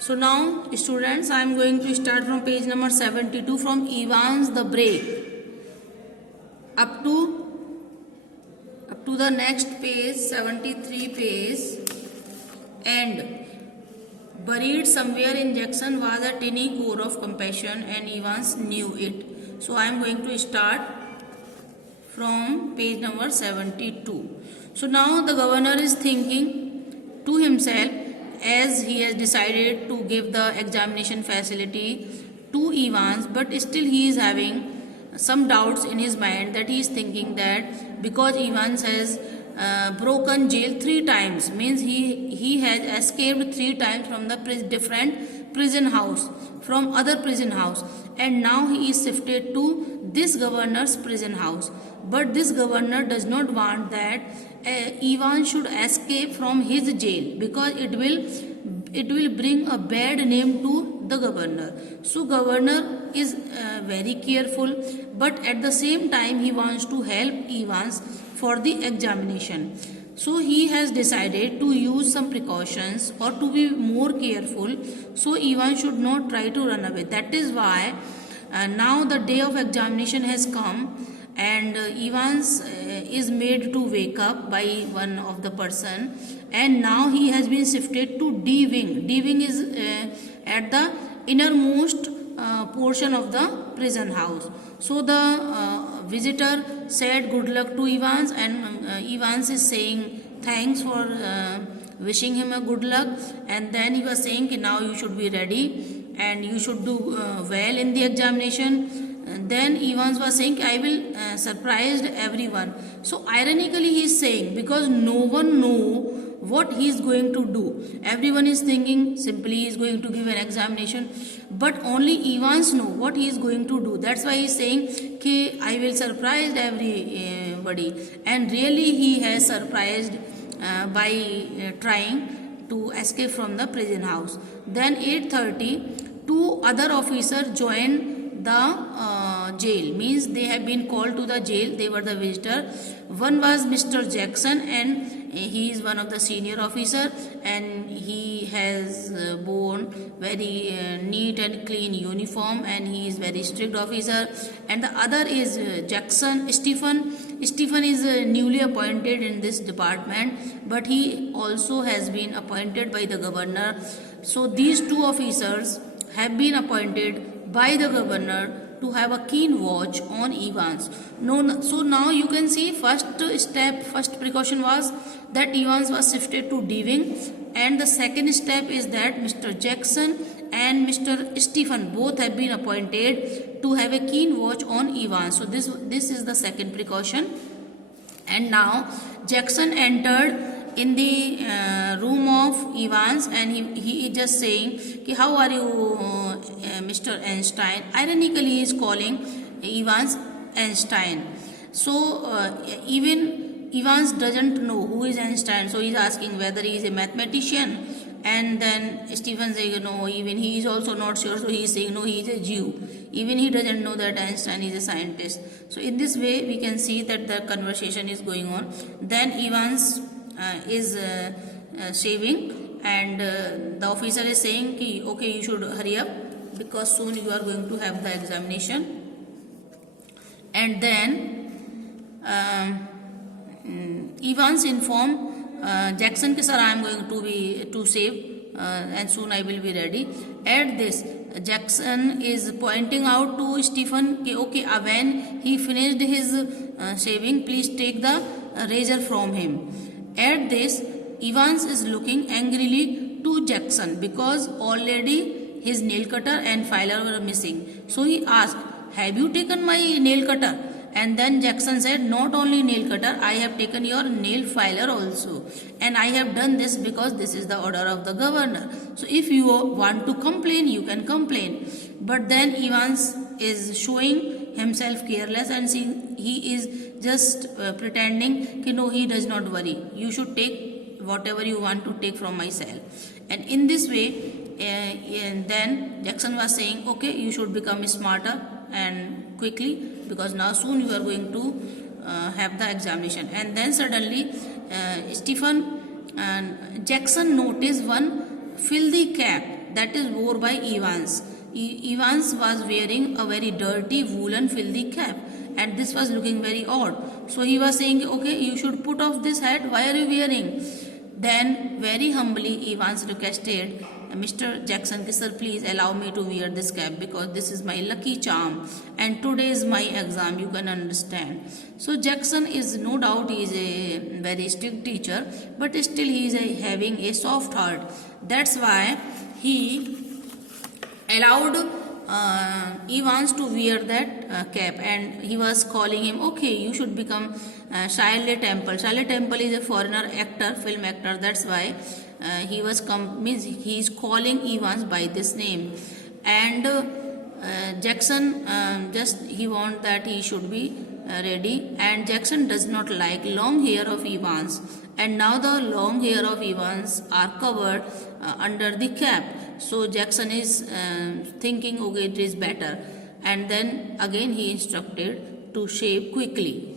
So now students, I am going to start from page number 72 from Evans the break up to the next page 73 page. And buried somewhere in Jackson was a tiny core of compassion, and Evans knew it. So I am going to start from page number 72. So now the governor is thinking to himself, as he has decided to give the examination facility to Evans, but still he is having some doubts in his mind, that he is thinking that because Evans has broken jail 3 times, means he has escaped 3 times from the different prison house, from other prison house, and now he is shifted to this governor's prison house. But this governor does not want that Evans should escape from his jail, because it will bring a bad name to the governor. So governor is very careful, but at the same time he wants to help Evans for the examination. So he has decided to use some precautions or to be more careful, so Evans should not try to run away. That is why now the day of examination has come, and Evans is made to wake up by one of the person, and now he has been shifted to D wing. D wing is at the innermost portion of the prison house. So the visitor said good luck to Evans, and Evans is saying thanks for wishing him a good luck, and then he was saying now you should be ready and you should do well in the examination. And then Evans was saying, I will surprise everyone. So ironically he is saying, because no one know what he is going to do. Everyone is thinking simply he is going to give an examination, but only Evans know what he is going to do. That's why he is saying, okay, I will surprise everybody. And really he has surprised by trying to escape from the prison house. Then 8:30, 2 other officers joined the jail, means they have been called to the jail. They were the visitor. One was Mr. Jackson, and he is one of the senior officer, and he has worn very neat and clean uniform, and he is very strict officer. And the other is Stephen is newly appointed in this department, but he also has been appointed by the governor. So these 2 officers have been appointed by the governor to have a keen watch on Evans. So now you can see first precaution was that Evans was shifted to D wing, and the second step is that Mr. Jackson and Mr. Stephen both have been appointed to have a keen watch on Evans. So this is the second precaution. And now Jackson entered in the room of Evans, and he is just saying, how are you, Mr. Einstein? Ironically he is calling Evans Einstein. So even Evans doesn't know who is Einstein, so he is asking whether he is a mathematician. And then Stephen says no, even he is also not sure, so he is saying no, he is a Jew. Even he doesn't know that Einstein is a scientist. So in this way we can see that the conversation is going on. Then Evans is shaving, and the officer is saying okay, you should hurry up because soon you are going to have the examination. And then Evans informed Jackson ki sir, I am going to shave and soon I will be ready. At this, Jackson is pointing out to Stephen ki okay, when he finished his shaving, please take the razor from him. At this, Evans is looking angrily to Jackson because already his nail cutter and filer were missing. So he asked, have you taken my nail cutter? And then Jackson said, not only nail cutter, I have taken your nail filer also. And I have done this because this is the order of the governor. So if you want to complain, you can complain. But then Evans is showing himself careless, and he is just pretending no, he does not worry. You should take whatever you want to take from my cell. And in this way, and then Jackson was saying, okay, you should become smarter and quickly, because now soon you are going to have the examination. And then suddenly Jackson noticed one filthy cap that is wore by Evans. Evans was wearing a very dirty woolen filthy cap, and this was looking very odd. So he was saying, okay, you should put off this hat. Why are you wearing? Then very humbly Evans requested Mr. Jackson, sir, please allow me to wear this cap because this is my lucky charm and today is my exam, you can understand. So Jackson is, no doubt, he is a very strict teacher, but still he is having a soft heart. That's why he allowed Evans to wear that cap, and he was calling him, okay, you should become Shirley Temple. Shirley Temple is a foreigner actor, film actor. That's why he is calling Evans by this name. And Jackson just he want that he should be ready, and Jackson does not like long hair of Evans, and now the long hair of Evans are covered under the cap. So Jackson is thinking, okay, it is better, and then again he instructed to shave quickly.